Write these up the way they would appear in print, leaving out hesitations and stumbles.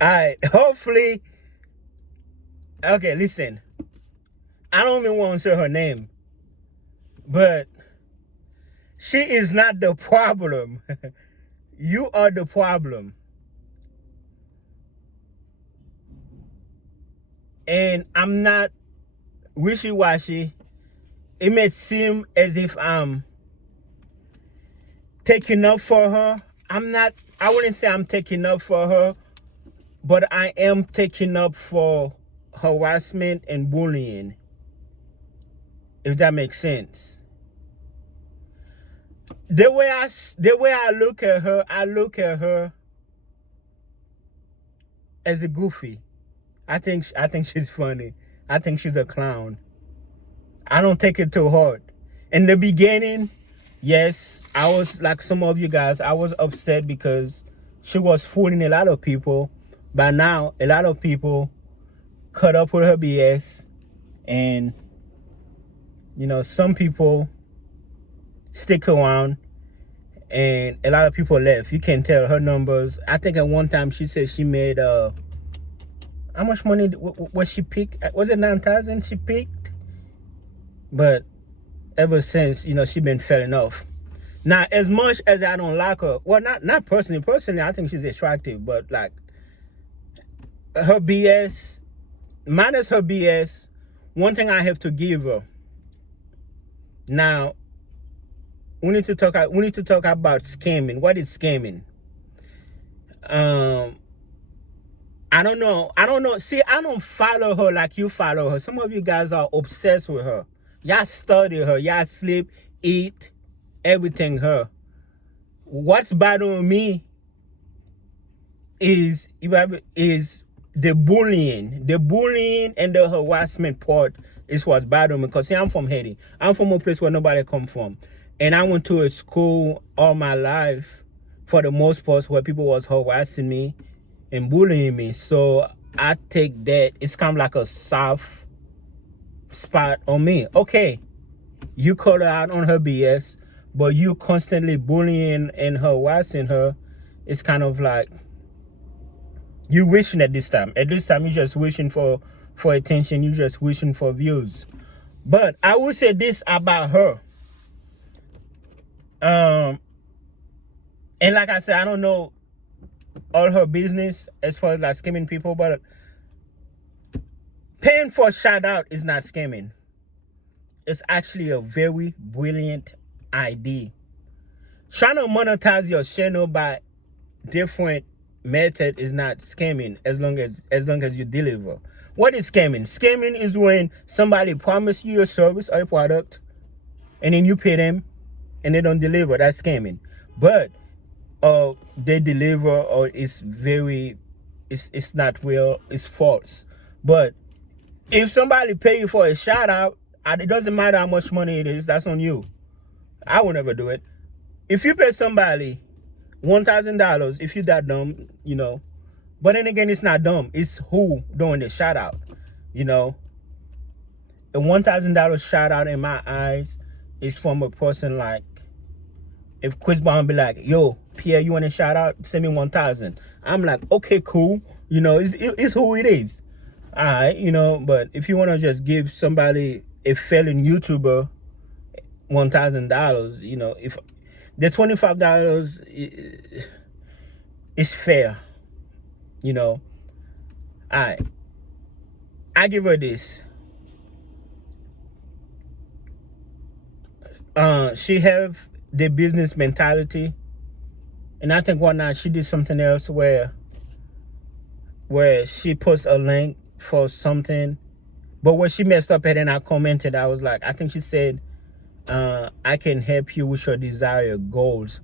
I hopefully okay, listen. I don't even want to say her name, but she is not the problem. You are the problem. And I'm not wishy-washy. It may seem as if I'm taking up for her. I'm not, I wouldn't say I'm taking up for her, but I am taking up for harassment and bullying, if that makes sense. The way I look at her, I look at her as a goofy. I think she's funny. I think she's a clown. I don't take it too hard. In the beginning, yes, I was like some of you guys. I was upset because she was fooling a lot of people. But now, a lot of people cut up with her BS, and some people stick around, and a lot of people left. You can tell her numbers. I think at one time she said she made how much money was she picked? Was it 9,000 she picked? But ever since, she been falling off. Now, as much as I don't like her, well, not personally. Personally, I think she's attractive, but like her BS, minus her BS, one thing I have to give her. Now, we need to talk. We need to talk about scamming. What is scamming? Um, I don't know. I don't know. See, I don't follow her like you follow her. Some of you guys are obsessed with her. Y'all study her. Y'all sleep, eat, everything her. What's bothering me is the bullying and the harassment part is what's bothering me. Because see, I'm from Haiti. I'm from a place where nobody come from, and I went to a school all my life for the most part where people was harassing me and bullying me. So I take that it's kind of like a soft spot on me. Okay, you call her out on her BS, but you constantly bullying and harassing her. It's kind of like you wishing at this time. At this time, you're just wishing for attention. You're just wishing for views. But I would say this about her. And like I said, I don't know all her business as far as like scamming people, but paying for a shout out is not scamming. It's actually a very brilliant idea. Trying to monetize your channel by different method is not scamming as long as you deliver. What is scamming? Scamming is when somebody promise you a service or a product and then you pay them and they don't deliver. That's scamming. But they deliver or it's not real, it's false. But if somebody pay you for a shout out, it doesn't matter how much money it is, that's on you. I will never do it. If you pay somebody $1,000, if you're that dumb, but then again, it's not dumb. It's who doing the shout out, A $1,000 shout out in my eyes is from a person like, if Chris Brown be like, yo, Pierre, you want a shout out? Send me 1,000. I'm like, okay, cool. It's who it is. All right, but if you want to just give somebody, a failing YouTuber, $1,000, if the $25 is fair, all right, I give her this. She have the business mentality, and I think one night she did something else where she puts a link for something, but where she messed up and I commented, I was like, I think she said, I can help you with your desired goals.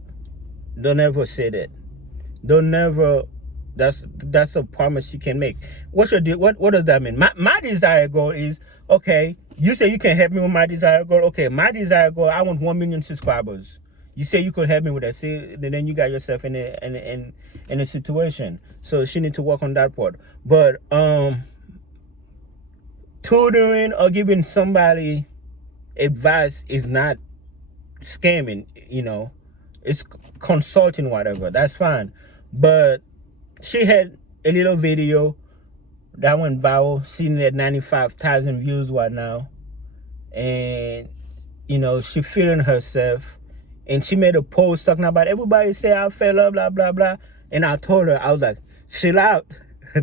Don't ever say that. Don't never. That's a promise you can make. What does that mean? My desired goal is, okay, you say you can help me with my desired goal. Okay, my desired goal, I want 1 million subscribers. You say you could help me with that. See, then you got yourself in a situation. So she need to work on that part. But tutoring or giving somebody advice is not scamming. It's consulting, whatever. That's fine. But she had a little video that went viral, sitting at 95,000 views right now. And, you know, she feeling herself. And she made a post talking about everybody say I fell up, blah, blah, blah. And I told her, I was like, chill out.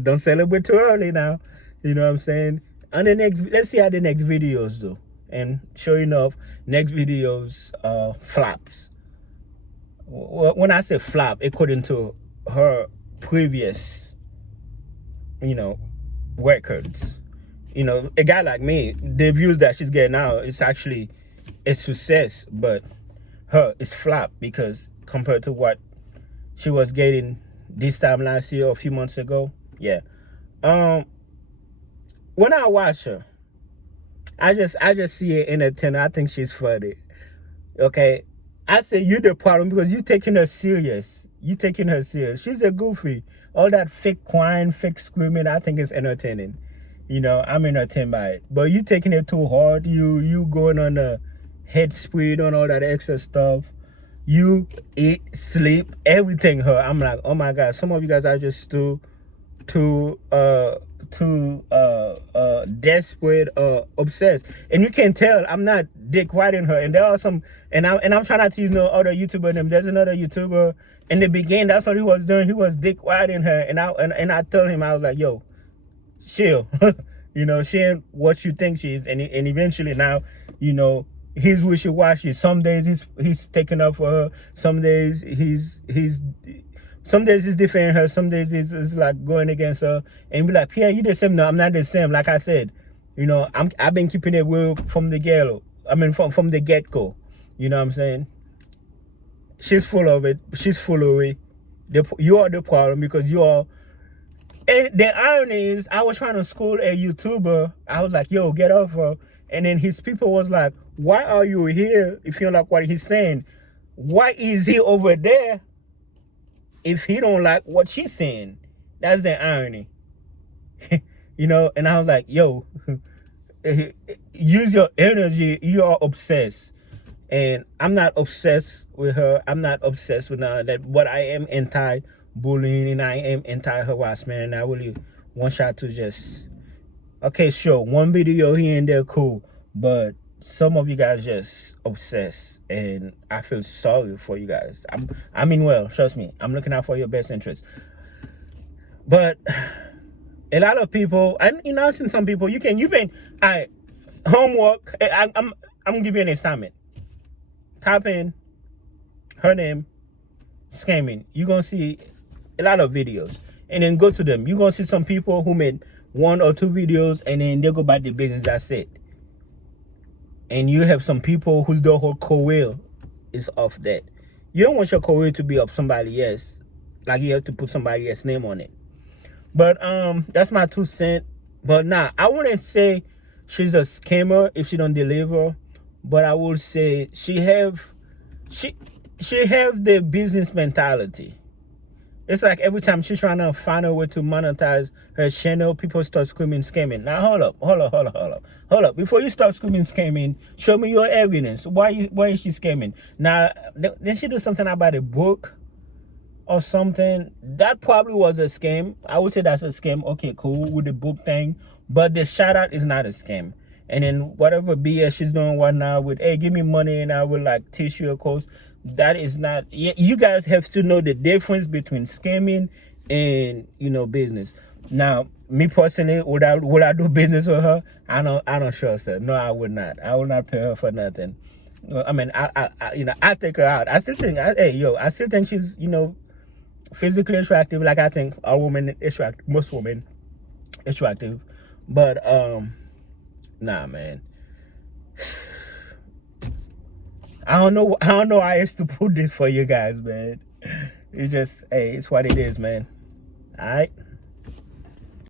Don't celebrate too early now. You know what I'm saying? On the next, let's see how the next videos do. And sure enough, next videos flops. When I say flop, according to her previous, you know, records. You know, a guy like me, the views that she's getting now, it's actually a success, but her is flop because compared to what she was getting this time last year or a few months ago, yeah. When I watch her, I just see her entertainer. I think she's funny. Okay, I say you the problem because you taking her serious. You taking her serious. She's a goofy. All that fake crying, fake screaming, I think is entertaining. You know, I'm entertained by it. But you taking it too hard. You going on a head speed on all that extra stuff. You eat, sleep, everything her. I'm like, oh my God, some of you guys are just too desperate, obsessed. And you can tell I'm not dick riding her. And there are some, and I'm trying not to use no other YouTuber name. There's another YouTuber in the beginning, that's what he was doing. He was dick riding her. And I told him, I was like, yo, chill. You know, she ain't what you think she is. And eventually now, you know, he's wishy-washy. Some days he's taking up for her. Some days he's defending her. Some days he's like going against her. And be like, yeah, you the same. No, I'm not the same. Like I said, you know, I've been keeping it real from the get-go. I mean, from the get-go. You know what I'm saying? She's full of it. She's full of it. You are the problem because you are. And the irony is, I was trying to school a YouTuber. I was like, yo, get off her. And then his people was like, why are you here if you don't like what he's saying? Why is he over there if he don't like what she's saying? That's the irony. You know, and I was like, yo, use your energy. You are obsessed. And I'm not obsessed with her. I'm not obsessed with none of that. But I am anti-bullying and I am anti-harassment. And I really want y'all to just, okay, sure, one video here and there, cool. But some of you guys just obsessed. And I feel sorry for you guys. I mean, well, trust me. I'm looking out for your best interest. But a lot of people, and you know, I've seen some people, you can homework. I'm gonna give you an assignment. Type in her name, scamming. You're gonna see a lot of videos, and then go to them. You're gonna see some people who made 1 or 2 videos, and then they go back to business. That's it. And you have some people whose the whole career is off that. You don't want your career to be of somebody else, like you have to put somebody else's name on it. But that's my 2 cents. But nah, I wouldn't say she's a scammer if she don't deliver. But I will say she have the business mentality. It's like every time she's trying to find a way to monetize her channel, people start screaming, scamming. Now hold up. Before you start screaming, scamming, show me your evidence. Why is she scamming? Now, did she do something about a book or something? That probably was a scam. I would say that's a scam. Okay, cool with the book thing. But the shout out is not a scam. And then whatever BS she's doing right now with, hey, give me money and I will like teach you a course. That is not, you guys have to know the difference between scamming and, you know, business. Now, me personally, would I do business with her? I don't trust her. No, I would not. I would not pay her for nothing. I mean, I take her out. I still think she's, you know, physically attractive. Like I think all women attractive, most women attractive. But, nah, man. I don't know how I used to put this for you guys, man. It's just, hey, it's what it is, man. All right.